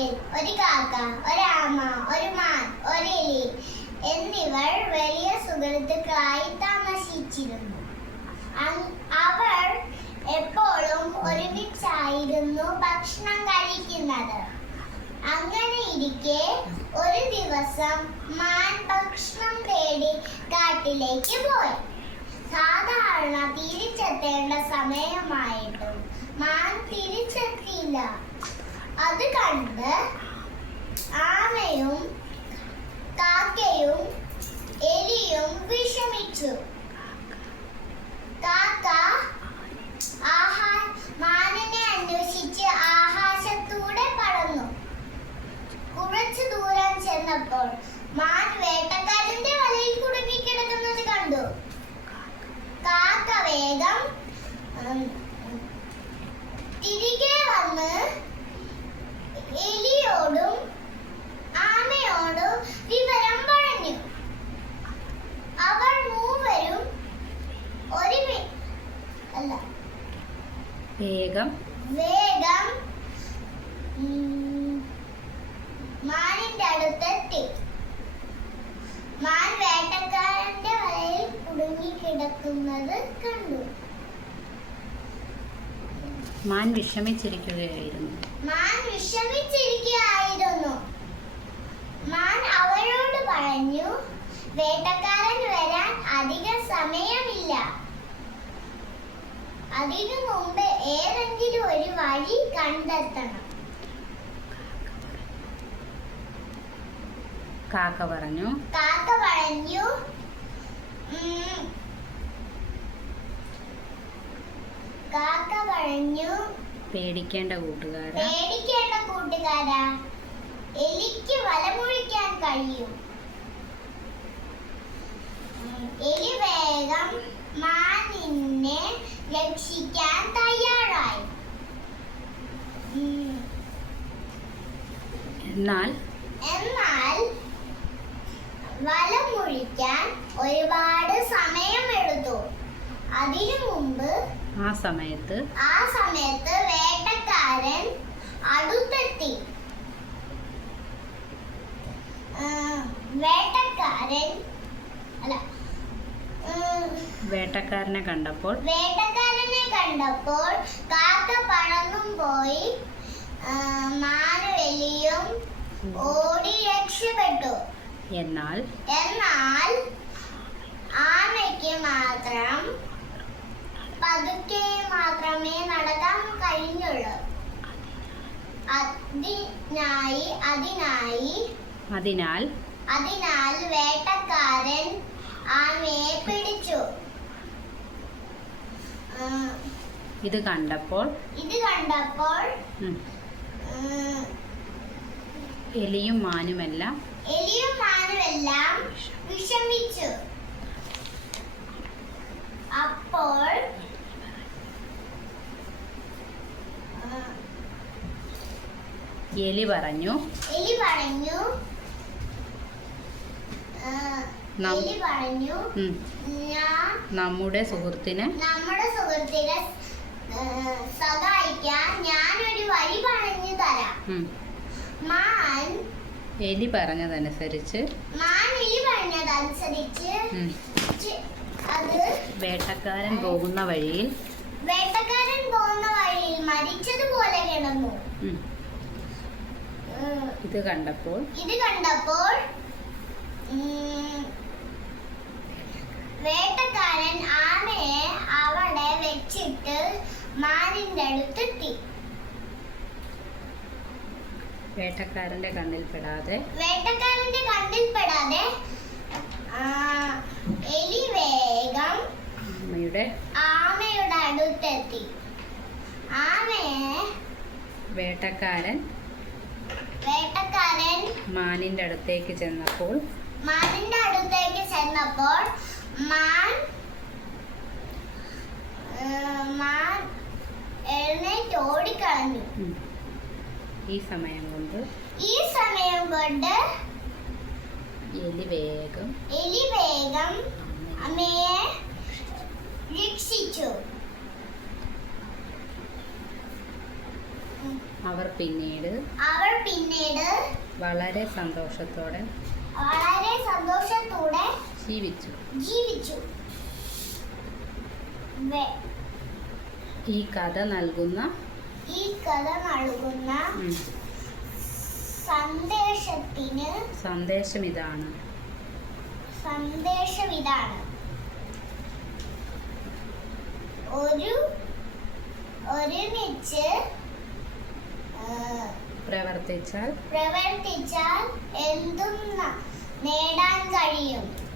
കാട്ടിൽ ഒരു കാക്ക, ഒരാമ, ഒരു മാൻ, ഒരു എലി എന്നിവർ വലിയ സുഹൃത്തുക്കളായി താമസിച്ചിരുന്നു. അവർ എപ്പോഴും ഒരുമിച്ചായിരുന്നു ഭക്ഷണം കഴിക്കുന്നത്. അങ്ങനെയിരിക്കെ ഒരു ദിവസം മാൻ ഭക്ഷണം തേടി കാട്ടിലേക്ക് പോയി. സാധാരണ തിരിച്ചെത്തേണ്ട സമയമായിട്ടും മാൻ തിരിച്ചെത്തിയില്ല. അത് കണ്ട് ആമയും കാക്കയും എലിയും വിഷമിച്ചു. കാക്ക മാനിനെ അന്വേഷിച്ച് ആകാശത്തൂടെ പറന്നു. കുറച്ചു ദൂരം ചെന്നപ്പോൾ മാൻ വേട്ടക്കാരന്റെ വലയിൽ കുടുങ്ങിക്കിടക്കുന്നത് കണ്ടു. കാക്ക വേഗം തിരികെ വന്ന് എലിയോടും ആമയോടും വിവരം പറഞ്ഞു. അവർ മൂവരും വേഗം മാനിന്റെ അടുത്തെത്തി. മാൻ വേട്ടക്കാരന്റെ വലയിൽ കുടുങ്ങിക്കിടക്കുന്നത് കണ്ടു. മാൻ വിഷമിച്ചിരിക്കുകയായിരുന്നു. മാൻ അവരോട് പറഞ്ഞു, വേട്ടക്കാരൻ വരാൻ അധിക സമയമില്ല. അതിനു മുമ്പ് ഏതെങ്കിലും ഒരു വഴി കണ്ടെത്തണം. കാക്ക പറഞ്ഞു പേടിക്കേണ്ട കൂട്ടുകാരാ, എലിക്ക് വലമുഴിക്കാൻ കഴിയും. എലി വേഗം മാനിനെ രക്ഷിക്കാൻ തയ്യാറായി. എന്നാൽ വലമുഴിക്കാൻ ഒരുപാട് സമയമെടുത്തു. അതിനു മുമ്പ് ആ സമയത്ത് വേട്ടക്കാരൻ അടുത്തെത്തി. വേട്ടക്കാരനെ കണ്ടപ്പോൾ കാക്ക പറന്നും പോയി. മാനും എലിയും ഓടി രക്ഷപ്പെട്ടു. എന്നാൽ ആമയ്ക്ക് പതുക്കെ മാത്രമേ നടക്കാൻ കഴിഞ്ഞുള്ളൂ. അതിനാൽ വേട്ടക്കാരൻ ആമയെ പിടിച്ചു. ഇത് കണ്ടപ്പോൾ എലിയും മാനുമെല്ലാം വിഷമിച്ചു. അപ്പോൾ എലി പറഞ്ഞു നമ്മുടെ സുഹൃത്തിനെ സഹായിക്കാൻ ഞാനൊരു വഴി പറഞ്ഞു തരാം. എലി പറഞ്ഞതനുസരിച്ച് അത് വേട്ടക്കാരൻ പോകുന്ന വഴിയിൽ മരിച്ചതുപോലെ കിടന്നു. ഇത് കണ്ടപ്പോൾ വേട്ടക്കാരൻ ആമയെ അവിടെ വെച്ചിട്ട് മാനിന്റെ അടുത്തെത്തി. വേട്ടക്കാരന്റെ കണ്ണിൽപ്പെടാതെ എലി വേഗം ആമയുടെ അടുത്തെത്തി. ആമയെ വേട്ടക്കാരൻ മാനിന്റെ അടുത്തേക്ക് ചെന്നപ്പോൾ മാൻ എഴുന്നേറ്റ് ഓടിക്കളഞ്ഞു. ഈ സമയം കൊണ്ട് എലി വേഗം അമ്മയെ രക്ഷിച്ചു. അവർ പിന്നീട് വളരെ സന്തോഷത്തോടെ ജീവിച്ചു. ഈ കഥ നൽകുന്ന സന്ദേശം ഇതാണ്. ഒരുമിച്ച് പ്രവർത്തിച്ചാൽ എന്തും നേടാൻ കഴിയും.